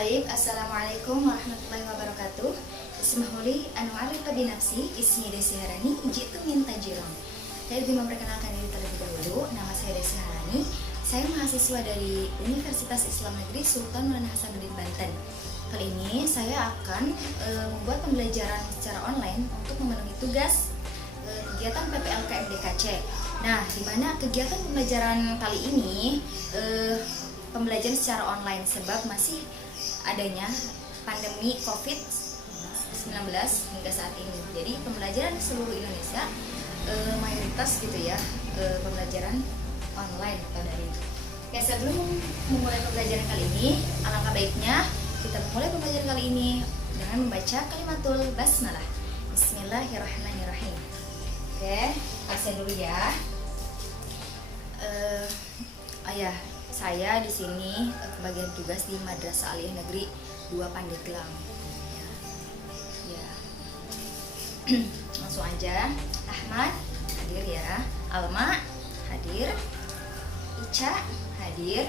Baik, assalamualaikum warahmatullahi wabarakatuh. Ismahuli anu arif binafsi ismi Desi Harani jitu min tajiron. Saya ingin memperkenalkan diri terlebih dahulu. Nama saya Desi Harani. Saya mahasiswa dari Universitas Islam Negeri Sultan Maulana Hasanuddin Banten. Kali ini saya akan membuat pembelajaran secara online untuk memenuhi tugas kegiatan PPLK MDKC. Nah, di mana kegiatan pembelajaran kali ini pembelajaran secara online sebab masih adanya pandemi COVID-19 hingga saat ini. Jadi pembelajaran di seluruh Indonesia mayoritas gitu ya pembelajaran online atau daring. Ya, sebelum memulai pembelajaran kali ini, alangkah baiknya kita memulai pembelajaran kali ini dengan membaca kalimatul basmalah. Bismillahirrahmanirrahim. Oke, absen dulu ya. Saya di sini kebagian tugas di Madrasah Aliyah Negeri 2 Pandeglang. Ya. Langsung aja. Ahmad hadir ya. Alma hadir. Ica hadir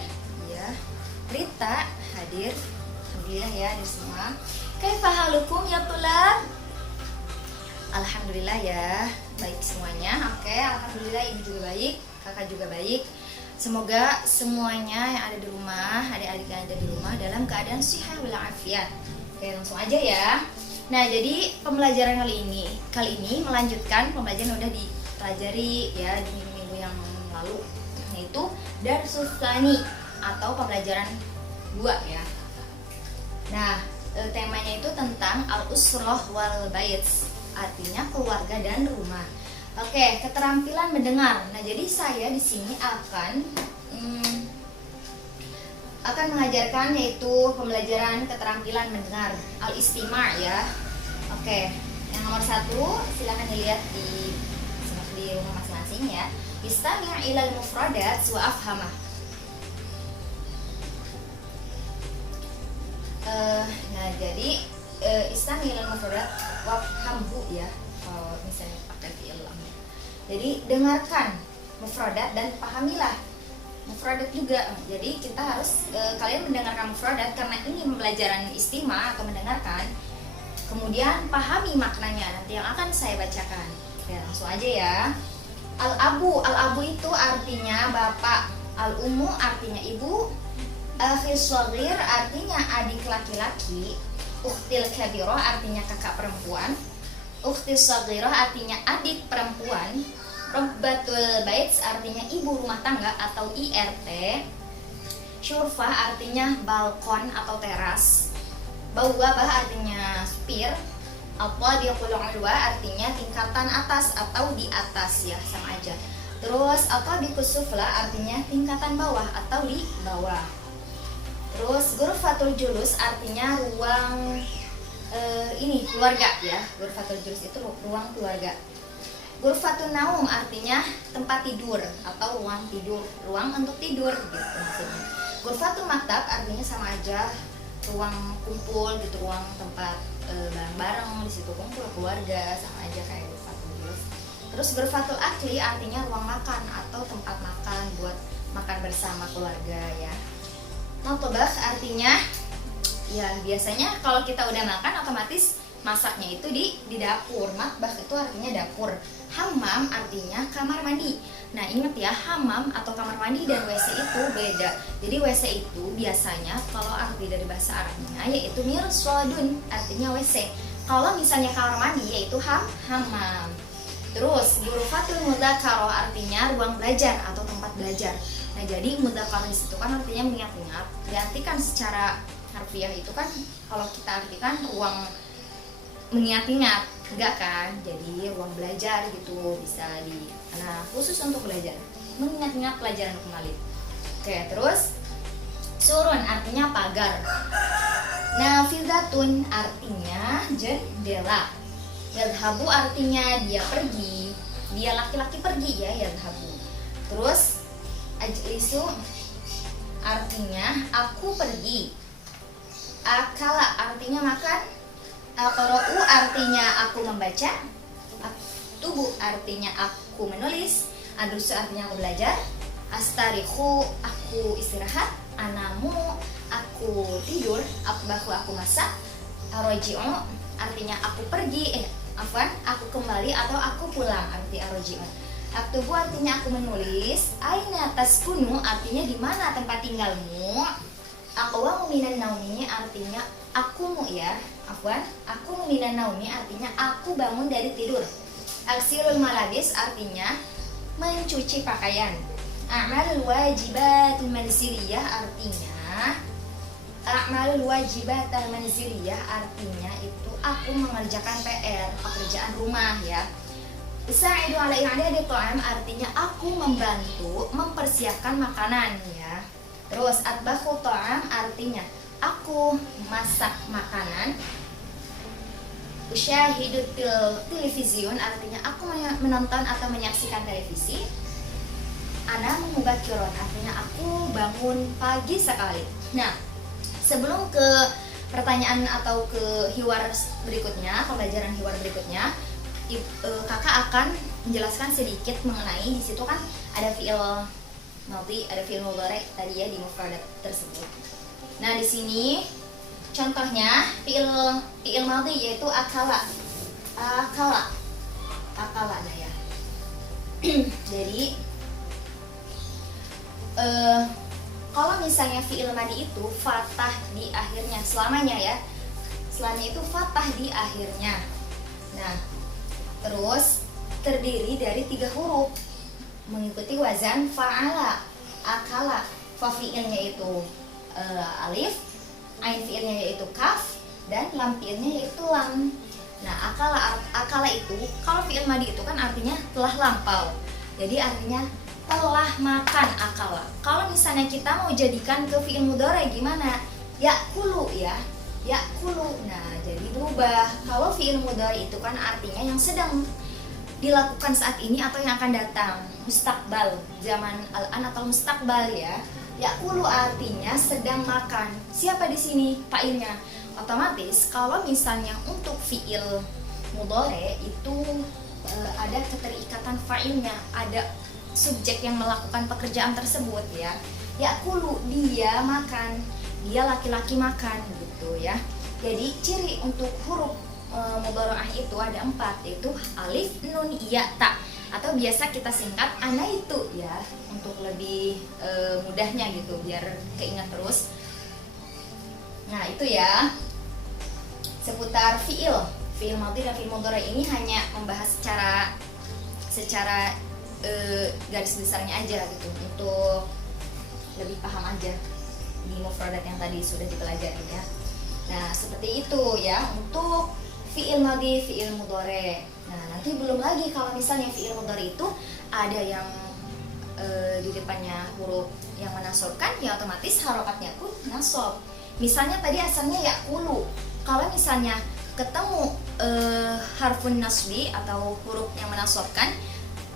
ya. Rita hadir. Alhamdulillah ya hadir semua. Kaifa halukum ya tulab? Alhamdulillah ya, baik semuanya. Oke, alhamdulillah ibu juga baik, kakak juga baik. Semoga semuanya yang ada di rumah, adik-adik yang ada di rumah dalam keadaan sehat walafiat. Oke, langsung aja ya. Nah, jadi pembelajaran kali ini melanjutkan pembelajaran yang udah dipelajari ya di minggu yang lalu, yaitu Darsus Tsani atau pembelajaran 2 ya. Nah, temanya itu tentang al-usrah wal bait, artinya keluarga dan rumah. Oke, keterampilan mendengar. Nah, jadi saya di sini akan mengajarkan yaitu pembelajaran keterampilan mendengar, al-istima' ya. Oke, yang nomor 1 silakan dilihat di rumah masing-masing ya. Istami' ilal mufradat wa afhamah. Nah, jadi istami' ilal mufradat wa afhamhu ya. Kalau misalnya pakai fi'il amr. Jadi dengarkan mufradat dan pahamilah mufradat juga. Jadi kita harus kalian mendengarkan mufradat karena ini pembelajaran istima atau mendengarkan. Kemudian pahami maknanya nanti yang akan saya bacakan. Oke, langsung aja ya. Al-abu itu artinya bapak, al-ummu artinya ibu, akhis shaghir artinya adik laki-laki, ukhtil kabirah artinya kakak perempuan, ukhtis shaghirah artinya adik perempuan, rabbatul bait artinya ibu rumah tangga atau IRT, syurfah artinya balkon atau teras, bawabah artinya supir, at-tabiqul ulwa artinya tingkatan atas atau di atas ya, sama aja. Terus at-tabiqus sufla artinya tingkatan bawah atau di bawah. Terus ghurfatul julus artinya ruang ini keluarga ya. Ghurfatul julus itu ruang keluarga. Ghurfatun naum artinya tempat tidur atau ruang tidur, ruang untuk tidur gitu maksudnya. Ghurfatul maktab artinya sama aja, ruang kumpul gitu, ruang tempat bareng-bareng di situ kumpul keluarga, sama aja kayak ghurfatul julus. Terus ghurfatul akli artinya ruang makan atau tempat makan buat makan bersama keluarga ya. Matbakh artinya ya biasanya kalau kita udah makan otomatis masaknya itu di dapur. Matbakh itu artinya dapur. Hammam artinya kamar mandi. Nah, ingat ya, hammam atau kamar mandi dan WC itu beda. Jadi WC itu biasanya kalau arti dari bahasa Arabnya yaitu mirswadun artinya WC. Kalau misalnya kamar mandi yaitu hammam. Terus ghurfatul mudzakarah artinya ruang belajar atau tempat belajar. Nah, jadi mudzakarah di situ kan artinya mengingat-ingat. Diartikan secara harfiah itu kan kalau kita artikan ruang mengingat-ingat, enggak kan? Jadi ruang belajar gitu bisa nah khusus untuk belajar, mengingat-ingat pelajaran kembali. Oke, terus surun artinya pagar. Nafidatun artinya jendela. Yadhabu artinya dia pergi, dia laki-laki pergi ya, yadhabu. Terus ajlisu artinya aku pergi. Akala artinya makan. Aqra'u artinya aku membaca. Aktubu artinya aku menulis. Adrusu artinya aku belajar. Astarikhu aku istirahat. Anamu aku tidur, atbahu aku masak, aroji'u artinya aku pergi, aku kembali atau aku pulang, arti aroji'u. Aktubu artinya aku menulis, aina taskunu artinya di mana tempat tinggalmu. Aqwamu minan naumi artinya akumu ya. Aku minan naumi artinya aku bangun dari tidur. Aksirul malabis artinya mencuci pakaian. A'malul wajibatul manziliyah artinya artinya itu aku mengerjakan PR, pekerjaan rumah ya. Usa'idu ala i'dadi ta'am artinya aku membantu mempersiapkan makanan ya. Terus atbakhu ta'am artinya aku masak makanan. Usyahidu television artinya aku menonton atau menyaksikan televisi. Ana mubakiron artinya aku bangun pagi sekali. Nah, sebelum ke pertanyaan atau ke hiwar berikutnya, pembelajaran hiwar berikutnya, kakak akan menjelaskan sedikit mengenai di situ kan ada fiil madhi, ada fiil mudhari tadi ya di mufradat tersebut. Nah, di sini contohnya fiil madhi yaitu akala nah ya. Jadi kalau misalnya fiil madhi itu fathah di akhirnya selamanya ya, selamanya itu fathah di akhirnya. Nah, terus terdiri dari 3 huruf mengikuti wazan fa'ala, akala. Fa fiilnya itu alif, ain fiilnya yaitu kaf, dan lam fiilnya yaitu lam. Nah, akala itu kalau fiil madhi itu kan artinya telah lampau. Jadi artinya telah makan akala. Kalau misalnya kita mau jadikan ke fiil mudhari gimana? Yakulu ya. Yakulu. Nah, jadi berubah. Kalau fiil mudhari itu kan artinya yang sedang dilakukan saat ini atau yang akan datang, mustakbal, zaman al-an atau mustakbal ya. Yakulu artinya sedang makan. Siapa di sini fa'ilnya? Otomatis kalau misalnya untuk fiil mudhari itu ada keterikatan fa'ilnya, ada subjek yang melakukan pekerjaan tersebut ya. Yakulu dia makan, dia laki-laki makan gitu ya. Jadi ciri untuk huruf mudhari'ah itu ada 4, yaitu alif, nun, ya, ta, atau biasa kita singkat ana itu ya, untuk lebih mudahnya gitu biar keingat terus. Nah, itu ya seputar fiil madhi dan fiil mudhari. Ini hanya membahas secara garis besarnya aja gitu, untuk lebih paham aja di mufradat yang tadi sudah dipelajari ya. Nah, seperti itu ya untuk fiil madhi, fiil mudhari. Nah, nanti belum lagi kalau misalnya fiil mudhari itu ada yang di depannya huruf yang menasobkan, ya otomatis harokatnya pun nasob. Misalnya tadi asalnya yakulu. Kalau misalnya ketemu harfun nasbi atau huruf yang menasobkan,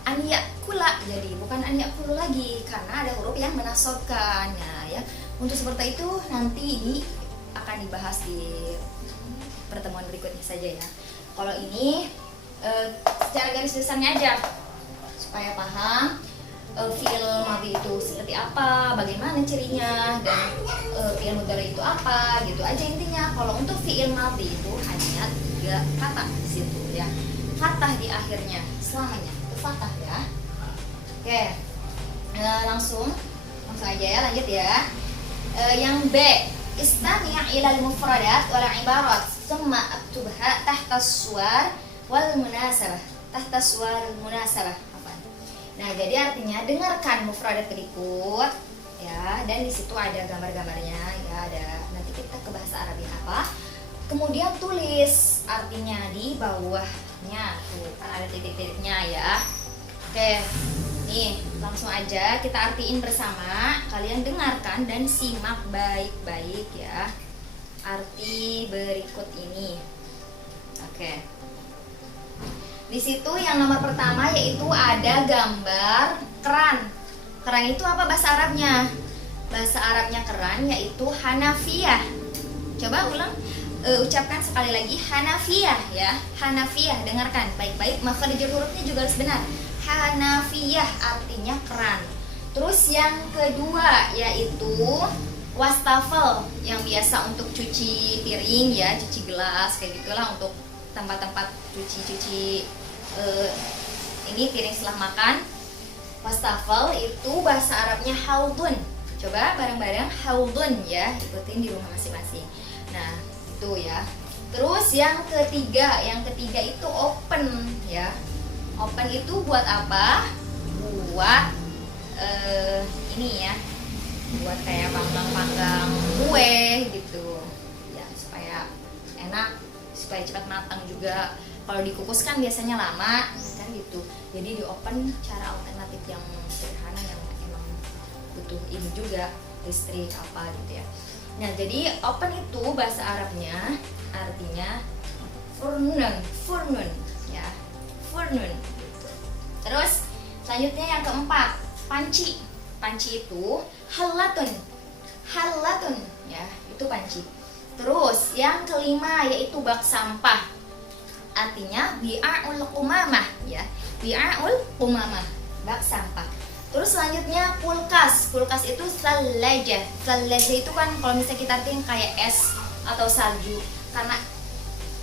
an yakula, jadi bukan an yakulu lagi karena ada huruf yang menasobkan. Nah, ya untuk seperti itu nanti akan dibahas di pertemuan berikutnya saja ya. Kalau ini secara garis besarnya aja supaya paham fiil madhi itu seperti apa, bagaimana cirinya, dan fiil mudhari itu apa, gitu aja intinya. Kalau untuk fiil madhi itu hanya 3 kata di situ ya, fathah di akhirnya selamanya itu fathah ya. Oke, langsung aja ya, lanjut ya. Yang B, istami' ilal mufradat wal ibarat thumma aktubha tahta suwar wal munasabah. Tahta suwar munasabah. Nah, jadi artinya dengarkan mufradat berikut ya, dan di situ ada gambar-gambarnya ya, ada nanti kita ke bahasa Arabnya apa. Kemudian tulis artinya di bawahnya tuh kan ada titik-titiknya ya. Oke, nih langsung aja kita artiin bersama. Kalian dengarkan dan simak baik-baik ya arti berikut ini. Oke. Di situ yang nomor pertama yaitu ada gambar keran. Keran itu apa bahasa Arabnya? Bahasa Arabnya keran yaitu Hanafiyah. Coba ulang, ucapkan sekali lagi Hanafiyah ya. Hanafiyah, dengarkan baik-baik. Makhrij hurufnya juga harus benar. Hanafiyah artinya keran. Terus yang kedua yaitu Wastafel yang biasa untuk cuci piring ya, cuci gelas kayak gitulah, untuk tempat-tempat cuci ini piring setelah makan. Wastafel itu bahasa Arabnya haudun. Coba bareng-bareng haudun ya, ikutin di rumah masing-masing. Nah itu ya. Terus yang ketiga itu open ya. Open itu buat apa? Buat ini ya, buat kayak panggang kue gitu ya, supaya enak, supaya cepat matang juga. Kalau dikukus kan biasanya lama kan gitu, jadi di open cara alternatif yang sederhana yang emang butuh ini juga listrik apa gitu ya. Nah jadi open itu bahasa Arabnya artinya furnun ya, furnun gitu. Terus selanjutnya yang keempat, panci. Panci itu halatun ya, itu panci. Terus yang kelima yaitu bak sampah, artinya bi'aul qumamah ya, bi'aul qumamah, bak sampah. Terus selanjutnya kulkas. Kulkas itu salajah. Salajah itu kan kalau misalnya kita artiin kayak es atau salju, karena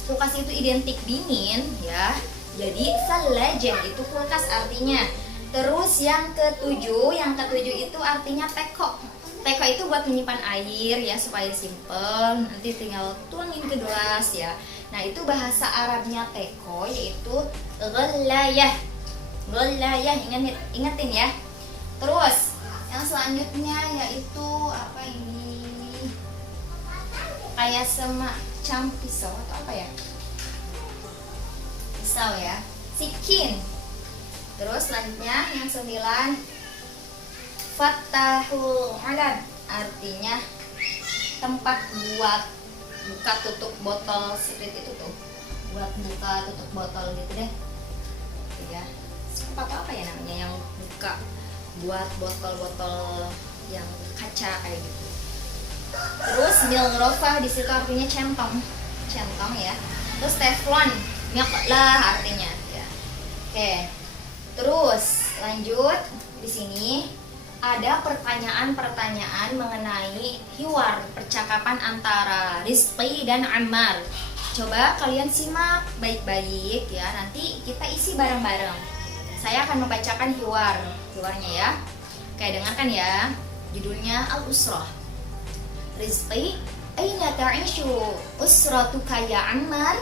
kulkas itu identik dingin ya, jadi salajah itu kulkas artinya. Terus yang ketujuh itu artinya teko. Teko itu buat menyimpan air ya, supaya simple, nanti tinggal tuangin ke gelas ya. Nah itu bahasa Arabnya teko yaitu ghallayah. Ghallayah, ingetin ya. Terus yang selanjutnya yaitu apa ini, kayak semacam pisau atau apa ya, pisau ya, sikin. Terus selanjutnya yang 9, Fathahul Alad, artinya tempat buat buka tutup botol spirit itu tuh, buat buka tutup botol gitu deh ya. Tempat apa ya namanya yang buka buat botol-botol yang kaca kayak gitu. Terus milrofah di situ artinya centong ya. Terus teflon, lah artinya ya. Oke. Terus lanjut, di sini ada pertanyaan-pertanyaan mengenai hiwar, percakapan antara Rizqi dan Ammar. Coba kalian simak baik-baik ya, nanti kita isi bareng-bareng. Saya akan membacakan hiwarnya ya. Oke, dengarkan ya. Judulnya Al-Usrah. Rizqi, aina ta'ishu usratuka ya Ammar?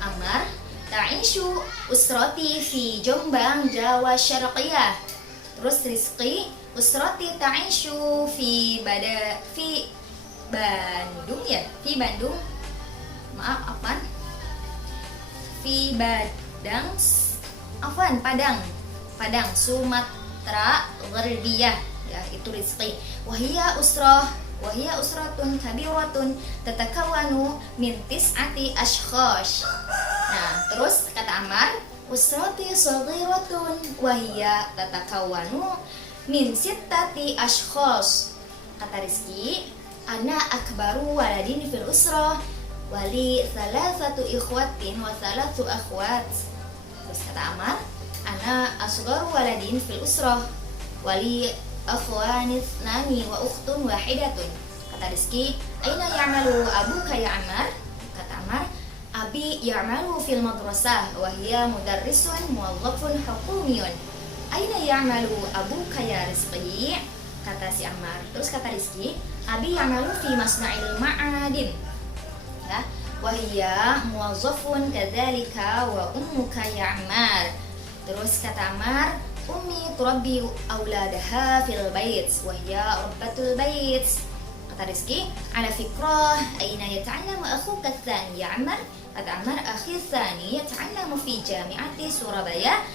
Ammar, ta'ishu usrati fi Jombang, Jawa Syarqiyah. Terus Rizqi, usrati ta'ishu fi Bandung ya, fi Bandung. Maaf, apaan? Fi Padang, Sumatera Gharbiyah ya, itu Rizqi. Wahia usratun kabiratun tatakawanu min tis'ati ashkhash. Nah, terus kata Ammar, usrati saghiratun wahia tatakawanu min sittati ashkhash. Kata Rizqi, ana akbaru waladin fil usrah wali thalathatu ikhwatin wa thalathu akhwat. Terus kata Ammar, ana asgharu waladin fil usrah wali akhwani thnani wa ukhtun wahidatun. Kata Rizqi, aina ya'malu abuka ya Ammar? Kata Ammar, abi ya'malu fil madrasah wa hiya mudarrisun muwazzafun hukumiyun. Aina ya'malu abuka ya Rizqi? Kata si Ammar. Terus kata Rizqi, abi ya'malu fi masna'il ma'adin ya, wa hiya muwazzafun kadzalika wa ummuka ya Ammar. Terus kata Ammar, ummi turabbi auladaha fil bait wa hiya rabbatul bait. Kata Rizqi, ala fikrah aina yata'allamu akhuka tsani ya Ammar? Kata Ammar, akhi tsani yata'allamu fi jami'ati Surabaya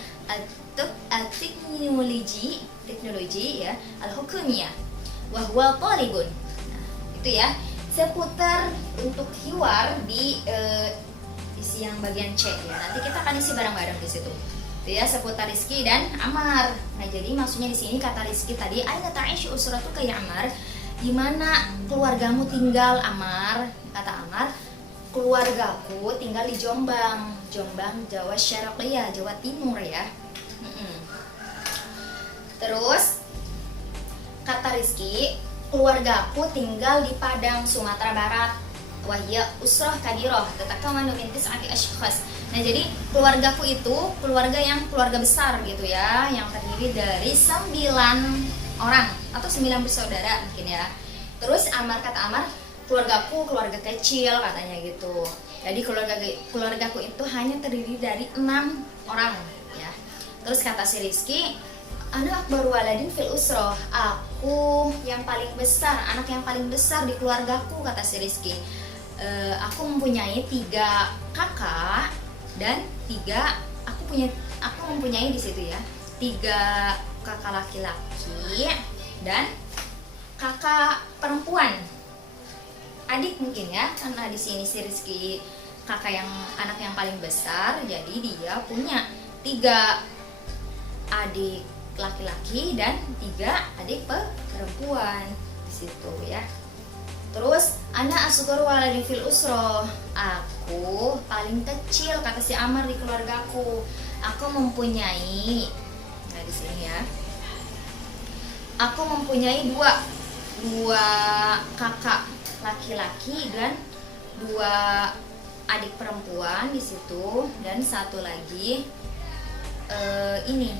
teknologi ya, al-hukumiyah wa huwa talibun. Nah, itu ya seputar untuk hiwar di isi yang bagian C ya. Nanti kita akan isi bareng-bareng di situ. Itu ya seputar Rizqi dan Ammar. Nah, jadi maksudnya di sini kata Rizqi tadi, aina ta'ishu usratuka ya Ammar? Di mana keluargamu tinggal Ammar? Kata Ammar, keluargaku tinggal di Jombang, Jawa Syarqiyah, Jawa Timur ya. Terus kata Rizqi, keluargaku tinggal di Padang, Sumatera Barat. Wahya usrah kabiroh tatakawanu min tis'ati ashkhas. Nah, jadi keluargaku itu keluarga besar gitu ya, yang terdiri dari 9 orang atau 9 bersaudara mungkin ya. Terus kata Amar, keluargaku keluarga kecil katanya gitu. Jadi keluargaku itu hanya terdiri dari 6 orang ya. Terus kata si Rizky, anak akbaru waladin fil usroh, aku yang paling besar, anak yang paling besar di keluargaku, kata si Rizky. Aku mempunyai 3 kakak dan aku mempunyai di situ ya 3 kakak laki-laki dan kakak perempuan, adik mungkin ya, karena di sini si Rizky anak yang paling besar, jadi dia punya 3 adik laki-laki dan 3 adik perempuan di situ ya. Terus anak asghar waladin fil usroh, aku paling kecil kata si Amar di keluargaku. Aku mempunyai, nah di sini ya, aku mempunyai dua kakak laki-laki dan 2 adik perempuan di situ, dan satu lagi ini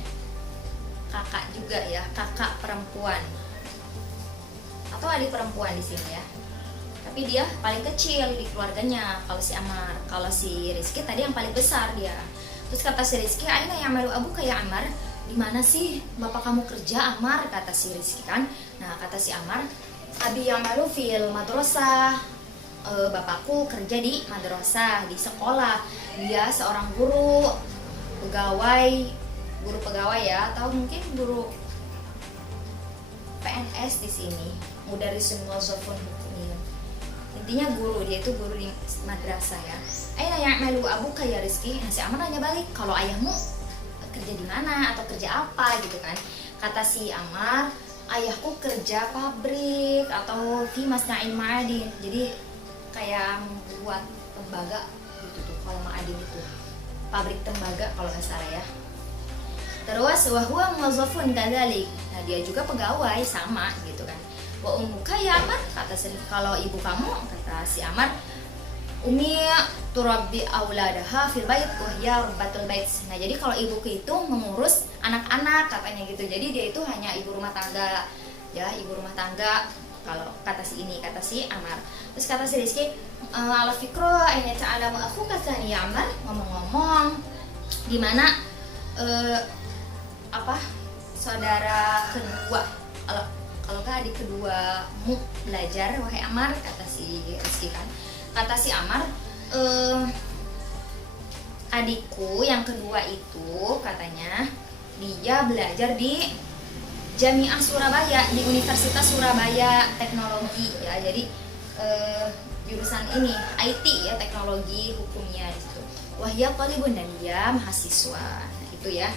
kakak juga ya, kakak perempuan atau adik perempuan di sini ya. Tapi dia paling kecil di keluarganya kalau si Amar. Kalau si Rizky tadi yang paling besar dia. Terus kata si Rizky, aina ya'malu abuka ya Amar? Di mana sih bapak kamu kerja, Amar? Kata si Rizky kan. Nah, kata si Amar, abi ya'malu fil madrasah. Bapakku kerja di madrasah, di sekolah. Dia seorang guru pegawai ya, atau mungkin guru PNS di sini, mudarisun muwazzafun hukumiyun. Intinya guru, dia itu guru di madrasah ya. Aina ya'malu abuka ya Rizky? Nah, si Amar nanya balik, kalau ayahmu kerja di mana atau kerja apa gitu kan. Kata si Amar, ayahku kerja pabrik atau fi masna'in ma'adin. Jadi kayak membuat tembaga gitu tuh, kalau ma'adin itu pabrik tembaga kalau nggak salah ya. Terus wahwa muwazzafun kadzalik. Nah, dia juga pegawai sama gitu kan. Wa ummuka ya Amar? Kata kalau ibu kamu, kata si Amar, Umi turabbi auladaha fil bait wa hiya rabbatul bait. Nah, jadi kalau ibuku itu mengurus anak-anak katanya gitu. Jadi dia itu hanya ibu rumah tangga. Ya, ibu rumah tangga kalau kata si Amar. Terus kata si Rizky, ala fikro ayna ta'alamu aku katanya ya Amar, ngomong-ngomong di mana saudara kedua, kalau nggak adik keduamu belajar wahai Amar, kata si Rizky kan. Kata si Amar, adikku yang kedua itu katanya dia belajar di Jami'ah Surabaya, di Universitas Surabaya Teknologi ya. Jadi jurusan ini IT ya, teknologi hukumnya di situ. Wahya talibun, dan dia mahasiswa. Nah, itu ya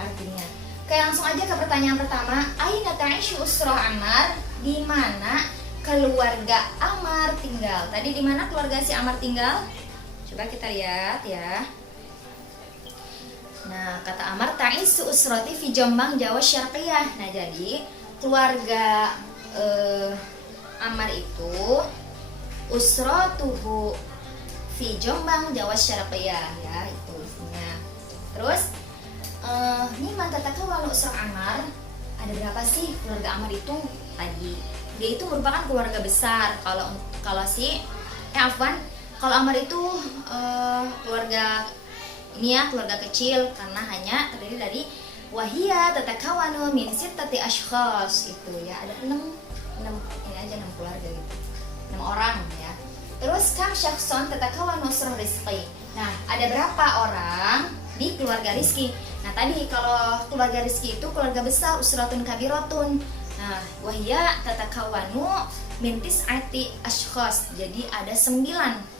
artinya. Oke, langsung aja ke pertanyaan pertama. Aina ta'ishu usrah Amar? Di mana keluarga Amar tinggal? Tadi di mana keluarga si Amar tinggal? Coba kita lihat ya. Nah, kata Amar, ta'isu usrati fi Jombang, Jawa Syarqiyah. Nah, jadi keluarga Amar itu usratuhu fi Jombang, Jawa Syarqiyah ya, itu isinya. Terus Niman tatakawanu usrah Amar, ada berapa sih keluarga Amar itu? Tadi dia itu merupakan keluarga besar. Kalau kalau Amar itu keluarga ini ya, keluarga kecil karena hanya terdiri dari wahia tatakawanu min sittati ashkhas, itu ya, ada 6 ini aja 6 keluarga gitu, 6 orang ya. Terus kam syakhson tatakawanu usrah Rizky. Nah, ada berapa orang di keluarga Rizky? Nah, tadi kalau keluarga Rizky itu keluarga besar, usratun kabiratun. Nah, wahia tatakawanu min tis'ati ashkhas. Jadi ada 9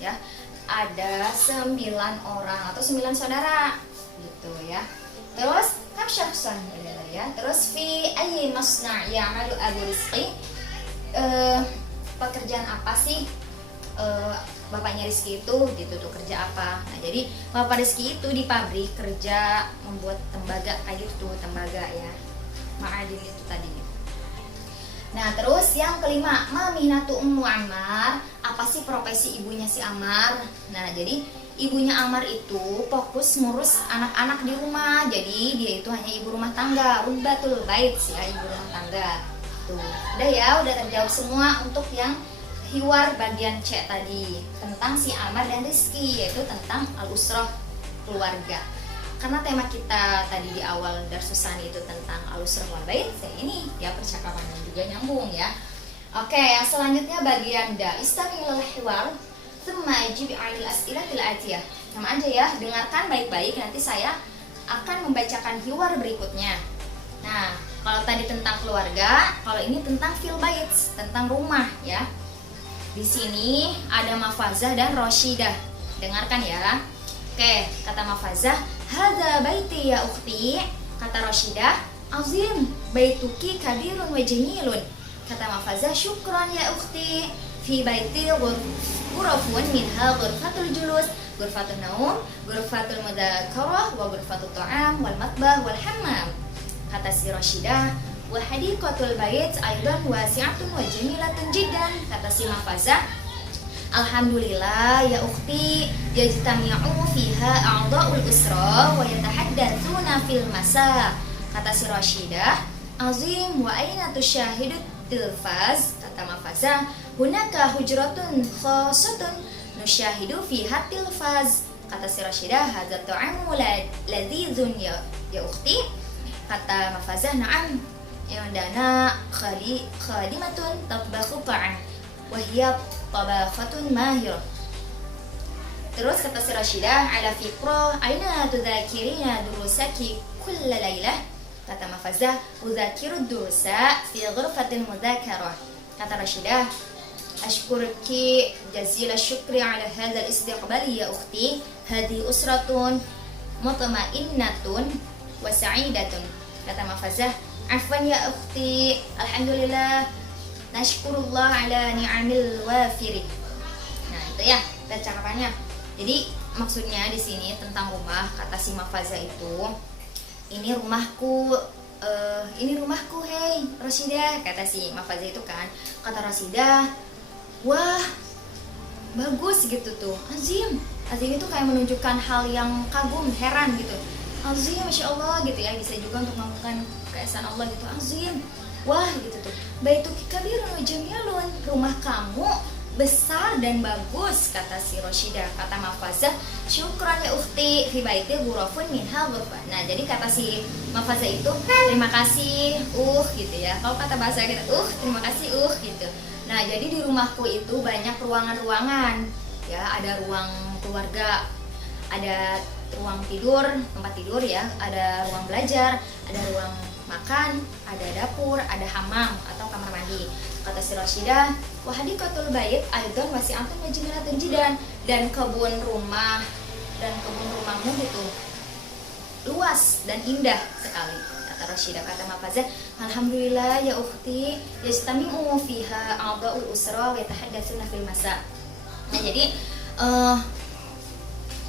ya. Ada 9 orang atau 9 saudara gitu ya. Terus kam syakhsan ya. Terus fi ayyi masna' ya'malu Abu Rizky? Pekerjaan apa sih bapaknya Rizky itu gitu tuh, kerja apa? Nah, jadi bapak Rizky itu di pabrik kerja membuat tembaga kayak gitu tuh, tembaga ya, ma'adin itu tadi. Nah, terus yang kelima, ma mihnatu Ummu Ammar. Apa sih profesi ibunya si Ammar? Nah, jadi ibunya Ammar itu fokus ngurus anak-anak di rumah. Jadi dia itu hanya ibu rumah tangga, Rubbatul Bait sih ya, ibu rumah tangga. Tuh, udah ya, udah terjawab semua untuk yang hiwar bagian C tadi tentang si Ammar dan Rizky, yaitu tentang al-usrah, keluarga. Karena tema kita tadi di awal Darsusani itu tentang al-usrah wal bait, ini ya percakapan yang juga nyambung ya. Oke, yang selanjutnya bagian da. Istamilal hiwar thumma ajib 'alal as'ilatil atiyah. Sama aja ya, dengarkan baik-baik, nanti saya akan membacakan hiwar berikutnya. Nah, kalau tadi tentang keluarga, kalau ini tentang fil bait, tentang rumah ya. Di sini ada Mafazah dan Roshidah. Dengarkan ya. Oke, kata Mafazah, hadza baiti ya ukhti. Kata Roshidah, azim, baituki kabirun wa jamilun. Kata Mafazah, syukran ya ukhti. Fi baiti ghurafun minha ghurfatul julus, ghurfatun naum, ghurfatul mudzakarah, wa ghurfatut ta'am wal matbah wal hammam. Kata si Roshidah, wa hadiqatul bait aidan wasi'atun wa jamilatun jiddan. Kata si Mafazah, alhamdulillah ya ukhti, yajtami'u fiha a'dha'ul usra wa yatahaddatsuna fil masa. Kata si Rashidah, azim wa aina tusyahidu tilfaz. Kata Mafazah, hunaka hujratun khassatun nusyahidu fiha tilfaz. Kata si Rashidah, hadza ta'amu ladzizun ya ukhti. Kata Mafazah, na'am, indana khadimatun tatbakhu ta'am wa hiya tabakhatun mahirah. Terus kata si Rashidah, ala fiqra aina tudzakirina durusaki kulla lailah. Kata Mafazah, udzakiru durusa fi ghurfatil mudzakarah. Kata Rashidah, ashkuruki jazila syukri ala hadzal istiqbali ya ukhti, hadhi usratun mutma'innatun wa sa'idatun. Kata Mafazah, afwan ya ukhti, alhamdulillah, nashkurullah ala ni'amil wafiri. Nah, itu ya percakapannya. Jadi maksudnya di sini tentang rumah. Kata si Mafazah itu, ini rumahku, hei Roshidah. Kata si Mafazah itu kan, kata Roshidah, wah bagus gitu tuh, azim. Azim itu kayak menunjukkan hal yang kagum, heran gitu. Azim, masya Allah gitu ya, bisa juga untuk melakukan keesaan Allah gitu. Azim, wah gitu tuh. Baituki kabirun wa jamilun, rumah kamu besar dan bagus. Kata si Roshidah. Kata Mafazah, syukran ya ukhti, fi baiti ghurafun minha ghurfah. Nah, jadi kata si Mafazah itu, terima kasih gitu ya. Kalau kata bahasa kita, terima kasih gitu. Nah, jadi di rumahku itu banyak ruangan-ruangan ya, ada ruang keluarga, ada ruang tidur, tempat tidur ya, ada ruang belajar, ada ruang makan, ada dapur, ada hamam atau kamar mandi. Kata si Rashidah, wa hadiqatul bait aidan wasi'atun wa jamilatun jiddan. Dan kebun rumahmu gitu luas dan indah sekali. Kata Rashidah. Kata Mafazah, alhamdulillah ya ukhti, yastami'u fiha a'dha'ul usra wa yatahaddatsuna fil masa. Nah, jadi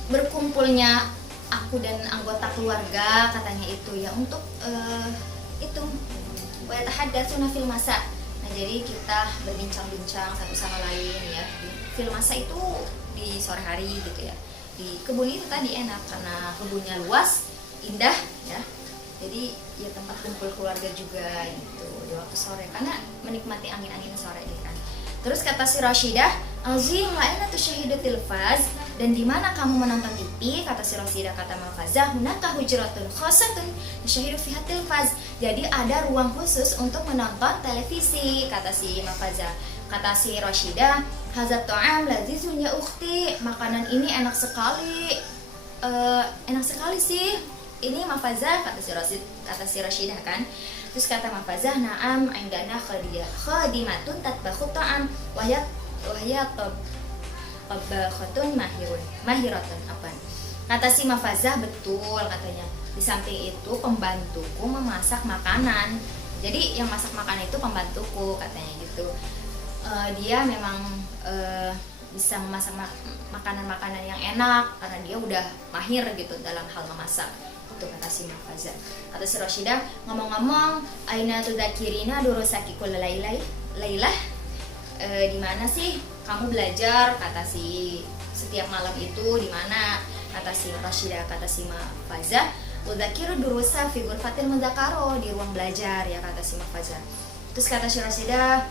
berkumpulnya aku dan anggota keluarga katanya itu ya untuk itu wa yatahaddatsuna fil masa. Nah, jadi kita berbincang-bincang satu sama lain ya. Fil masa itu di sore hari gitu ya. Di kebun itu tadi enak karena kebunnya luas, indah ya. Jadi ya tempat kumpul keluarga juga gitu di waktu sore karena menikmati angin-angin sore gitu kan. Terus kata si Rashidah, azim la aina tusyahidu tilfaz, dan di mana kamu menonton TV? Kata si Rashidah. Kata Mafazah, hunaka hujratun khassatun tusyahidu fiha tilfaz. Jadi ada ruang khusus untuk menonton televisi. Kata si Mafazah. Kata si Rashidah, hazat ta'am lazizun ya ukhti, makanan ini enak sekali. Enak sekali sih ini Mafazah. Kata si Rashidah kan. Terus kata Mafazah, na'am indana khadimatun tatbakhu ta'am wahya tabakhatun mahiratun apa. Kata si Mafazah, betul katanya. Di samping itu pembantuku memasak makanan. Jadi yang masak makanan itu pembantuku katanya gitu. Dia memang bisa memasak makanan-makanan yang enak karena dia udah mahir gitu dalam hal memasak. Itu kata si Mahfaza. Kata si Rashidah, ngomong-ngomong, aina tudzakirina durusaki kulla lailah. Di mana sih kamu belajar? Kata si setiap malam itu di mana? Kata si Rashidah, kata si Mahfaza, udzakiru durusa fi ghurfatil mudzakaro, di ruang belajar ya, kata si Mahfaza. Terus kata si Rashidah,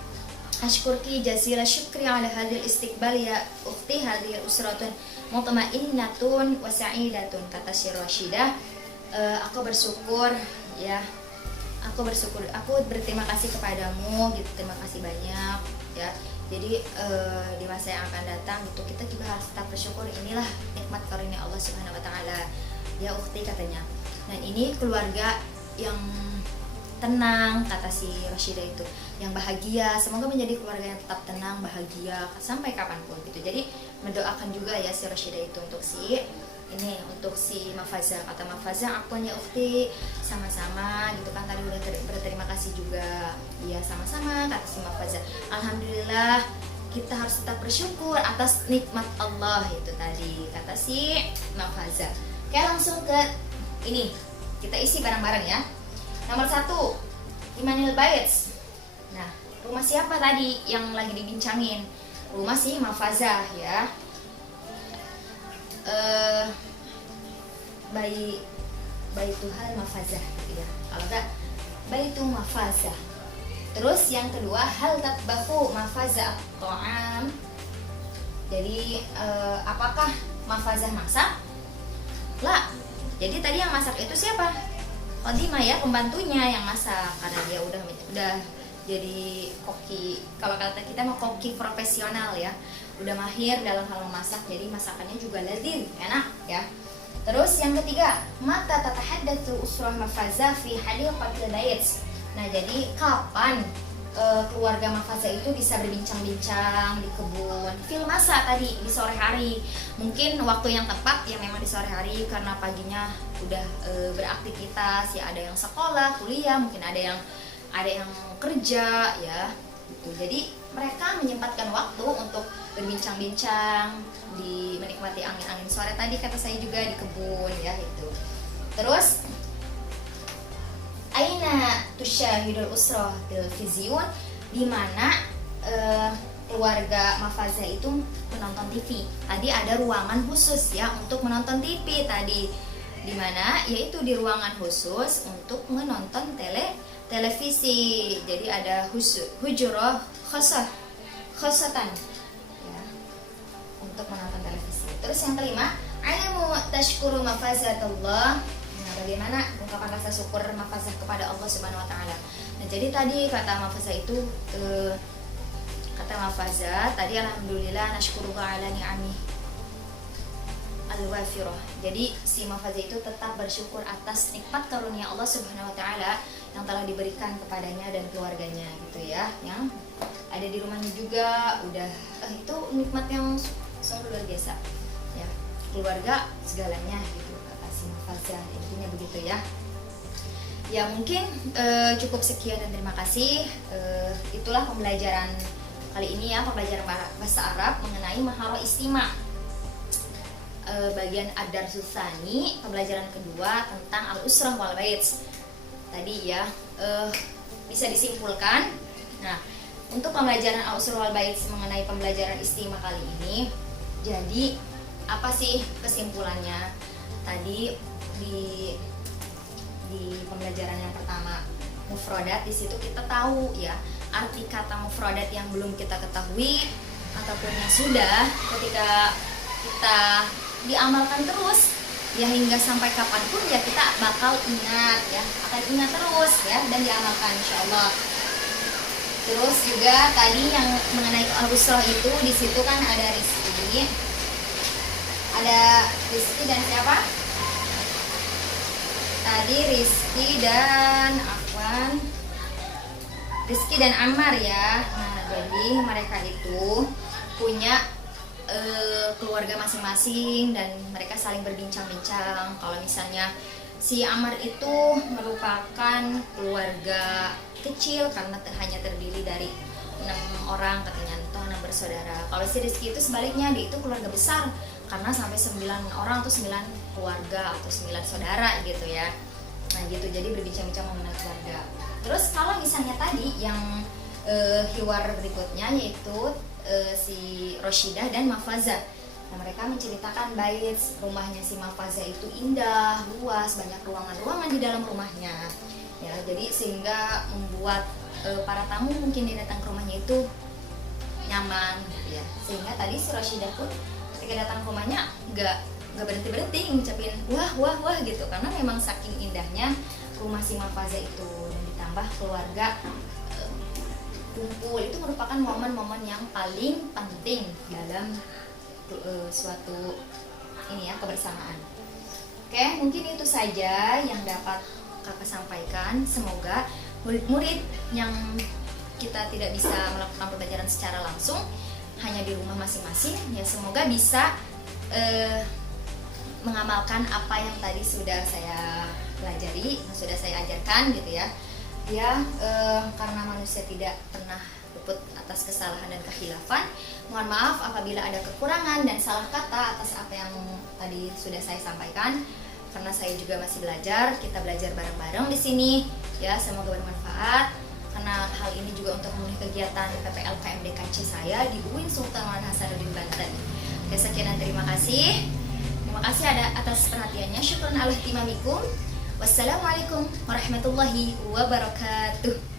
ashkurki jazila syukri ala hadhil istiqbal ya ukhti, hadhil usratun mutmainnatun wa sa'idatun. Kata si Rashidah, aku bersyukur ya, aku berterima kasih kepadamu gitu, terima kasih banyak ya. Jadi di masa yang akan datang gitu kita juga harus tetap bersyukur, inilah nikmat karunia Allah Subhanahu wa taala ya ukhti, katanya. Dan ini keluarga yang tenang, kata si Rashidah itu, yang bahagia. Semoga menjadi keluarga yang tetap tenang, bahagia sampai kapanpun gitu. Jadi mendoakan juga ya si Rashidah itu untuk si Mahfaza. Kata Mahfaza, akunya ukhti, sama-sama gitu kan, tadi udah berterima kasih juga. Iya sama-sama, kata si Mahfaza. Alhamdulillah kita harus tetap bersyukur atas nikmat Allah itu tadi, kata si Mahfaza. Oke, langsung ke ini, kita isi bareng-bareng ya. Nomor 1, Imanil Baits. Nah, rumah siapa tadi yang lagi dibincangin? Rumah si Mahfaza ya. Baituhal Mahfaza gitu ya. Kalau enggak Baitu Mahfaza. Terus yang kedua, hal tatbahu Mahfaza at-ta'am. Jadi apakah Mahfaza masak? Lah. Jadi tadi yang masak itu siapa? Khadimah ya, pembantunya yang masak, karena dia udah jadi koki. Kalau kata kita mah koki profesional ya, udah mahir dalam hal memasak, jadi masakannya juga lazim, enak ya. Terus yang ketiga, mata tatahaddatsu usrah Mahfaza fi hadiqatil baits. Nah, jadi kapan keluarga Mahfaza itu bisa berbincang-bincang di kebun fil masa tadi di sore hari. Mungkin waktu yang tepat ya memang di sore hari, karena paginya udah beraktivitas ya, ada yang sekolah, kuliah, mungkin ada yang kerja ya gitu. Jadi mereka menyempatkan waktu untuk berbincang-bincang, menikmati angin-angin sore tadi, kata saya juga di kebun ya itu. Terus aina tusyahidul usrah television, di mana keluarga Mahfaza itu menonton TV. Tadi ada ruangan khusus ya untuk menonton TV tadi, di mana yaitu di ruangan khusus untuk menonton televisi. Jadi ada hujurah khosatan ya, untuk menonton televisi. Terus yang kelima, ilmu tashkuru Mahfazatullah. Nah, bagaimana ungkapan rasa syukur Mahfaza kepada Allah Subhanahu wa taala. Nah, jadi tadi kata Mahfaza itu tadi alhamdulillah nashkuruka ala ni'ami al-wafirah. Jadi si Mahfaza itu tetap bersyukur atas nikmat karunia Allah Subhanahu wa taala yang telah diberikan kepadanya dan keluarganya gitu ya. Yang ada di rumahnya juga udah itu nikmat yang sungguh luar biasa. Ya, keluarga segalanya gitu kata si Mahfaza. Intinya begitu ya. Ya mungkin cukup sekian dan terima kasih. Itulah pembelajaran kali ini ya, pembelajaran bahasa Arab mengenai Maharo Istima. Bagian Ad-Darsus Tsani, pembelajaran kedua tentang Al-Usrah wal Baits. Tadi ya bisa disimpulkan. Nah, untuk pembelajaran Al-Usrah wal Baits mengenai pembelajaran Istima kali ini, jadi apa sih kesimpulannya? Tadi di pembelajaran yang pertama mufradat, di situ kita tahu ya arti kata mufradat yang belum kita ketahui ataupun yang sudah, ketika kita diamalkan terus ya hingga sampai kapanpun ya kita bakal ingat ya, akan ingat terus ya dan diamalkan insyaallah. Terus juga tadi yang mengenai al-usrah itu, di situ kan ada Rizki dan siapa? Tadi Rizki dan Rizki dan Ammar ya. Nah, jadi mereka itu punya keluarga masing-masing dan mereka saling berbincang-bincang. Kalau misalnya si Ammar itu merupakan keluarga kecil karena hanya terdiri dari 6 orang katanya, atau 6 bersaudara. Kalau si Rizki itu sebaliknya, dia itu keluarga besar karena sampai 9 orang atau 9 keluarga atau 9 saudara gitu ya. Nah gitu, jadi berbincang-bincang mengenai keluarga. Terus kalau misalnya tadi yang hiwar berikutnya yaitu si Roshidah dan Mafaza. Nah, mereka menceritakan bait rumahnya si Mafaza itu indah, luas, banyak ruangan-ruangan di dalam rumahnya. Ya, jadi sehingga membuat para tamu mungkin dia datang ke rumahnya itu nyaman gitu ya. Sehingga tadi si Roshidah pun ketika datang ke rumahnya nggak berhenti ngucapin wah gitu, karena memang saking indahnya rumah si Mafaza itu. Dan ditambah keluarga kumpul, itu merupakan momen-momen yang paling penting dalam suatu ini ya, kebersamaan. Oke, mungkin itu saja yang dapat kakak sampaikan. Semoga murid-murid yang kita tidak bisa melakukan pembelajaran secara langsung, hanya di rumah masing-masing, ya semoga bisa mengamalkan apa yang tadi sudah saya pelajari, sudah saya ajarkan gitu ya. Ya, karena manusia tidak pernah luput atas kesalahan dan kehilafan. Mohon maaf apabila ada kekurangan dan salah kata atas apa yang tadi sudah saya sampaikan. Karena saya juga masih belajar, kita belajar bareng-bareng di sini. Ya, semoga bermanfaat. Karena hal ini juga untuk memenuhi kegiatan PPL KMDKC saya di UIN Sultan Muhammad Hasanuddin Banten. Oke, sekian dan terima kasih. Terima kasih atas perhatiannya. Syukran ala ihtimamikum. Wassalamualaikum warahmatullahi wabarakatuh.